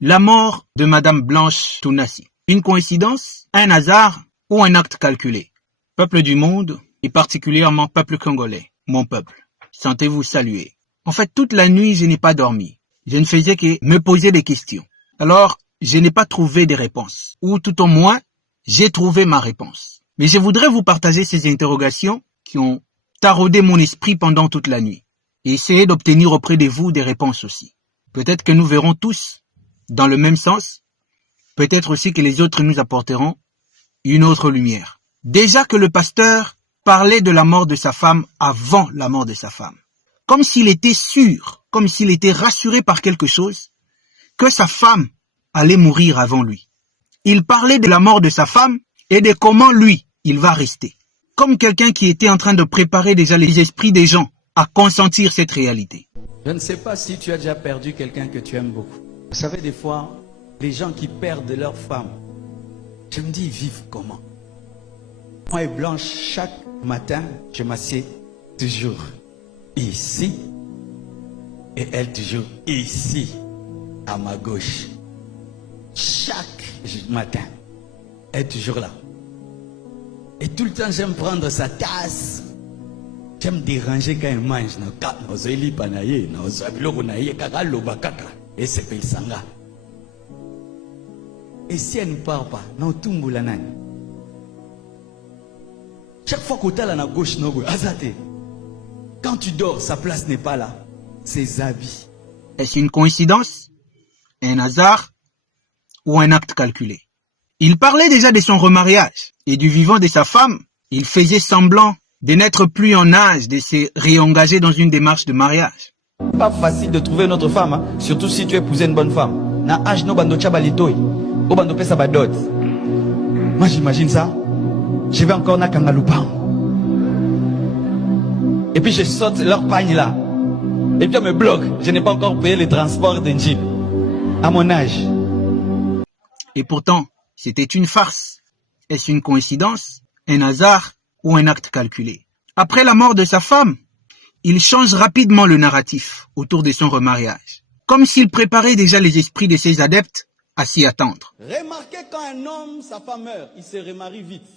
La mort de Madame Blanche Tounassi. Une coïncidence, un hasard ou un acte calculé? Peuple du monde, et particulièrement peuple congolais, mon peuple, sentez-vous salué. En fait, toute la nuit, je n'ai pas dormi. Je ne faisais que me poser des questions. Alors, je n'ai pas trouvé de réponse. Ou tout au moins, j'ai trouvé ma réponse. Mais je voudrais vous partager ces interrogations qui ont taraudé mon esprit pendant toute la nuit. Et essayer d'obtenir auprès de vous des réponses aussi. Peut-être que nous verrons tous dans le même sens. Peut-être aussi que les autres nous apporteront une autre lumière. Déjà que le pasteur parlait de la mort de sa femme avant la mort de sa femme. Comme s'il était sûr, comme s'il était rassuré par quelque chose, que sa femme allait mourir avant lui. Il parlait de la mort de sa femme et de comment lui, il va rester. Comme quelqu'un qui était en train de préparer déjà les esprits des gens à consentir cette réalité. Je ne sais pas si tu as déjà perdu quelqu'un que tu aimes beaucoup. Vous savez, des fois, les gens qui perdent leur femme, je me dis, ils vivent comment? Moi et Blanche, chaque matin, je m'assieds toujours ici et elle toujours ici, à ma gauche. Chaque matin, elle est toujours là. Et tout le temps, j'aime prendre sa tasse. J'aime déranger quand elle mange. Et si elle ne part pas, chaque fois que tu es à gauche, quand tu dors, sa place n'est pas là. Ses habits. Est-ce une coïncidence, un hasard ou un acte calculé? Il parlait déjà de son remariage et du vivant de sa femme. Il faisait semblant de n'être plus en âge de se réengager dans une démarche de mariage. Pas facile de trouver une autre femme, hein? Surtout si tu épousais une bonne femme. Na âge no bando chabalitoy, o bando pesa badot. Moi j'imagine ça. Je vais encore na kangalupan. Et puis je saute leur pagne là. Et puis on me bloque. Je n'ai pas encore payé les transports d'un jeep. À mon âge. Et pourtant, c'était une farce. Est-ce une coïncidence, un hasard ou un acte calculé? Après la mort de sa femme, il change rapidement le narratif autour de son remariage. Comme s'il préparait déjà les esprits de ses adeptes à s'y attendre. Remarquez quand un homme, sa femme meurt, il se remarie vite.